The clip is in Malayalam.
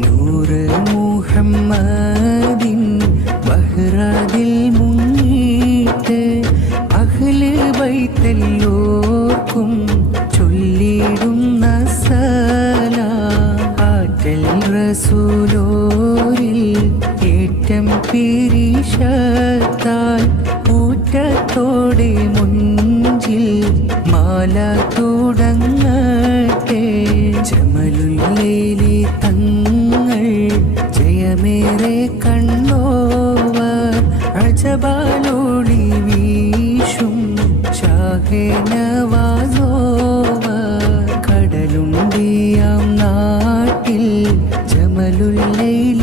നൂറ് മുഹമ്മദിൻ ബഹ്റതിൽ മുങ്ങിയിട്ട് അഹ്ല് ബൈത്തല്ലോർക്കും ചൊല്ലിടുന്ന സലാം ആറ്റൽ റസൂലോരിൽ ഏറ്റം പിരിശത്താൽ കൂറ്റത്തോടെ മുഞ്ചിൽ മാല തുടങ്ങട്ടെ ജമലുല്ലൈലി തങ്ങൾ ജയമേറെ കണ്ണോവർ അജബാലോളി വീശും ഷാഹേ നവാസോവർ കടലുണ്ടിയാം നാട്ടിൽ ജമലുല്ലൈലി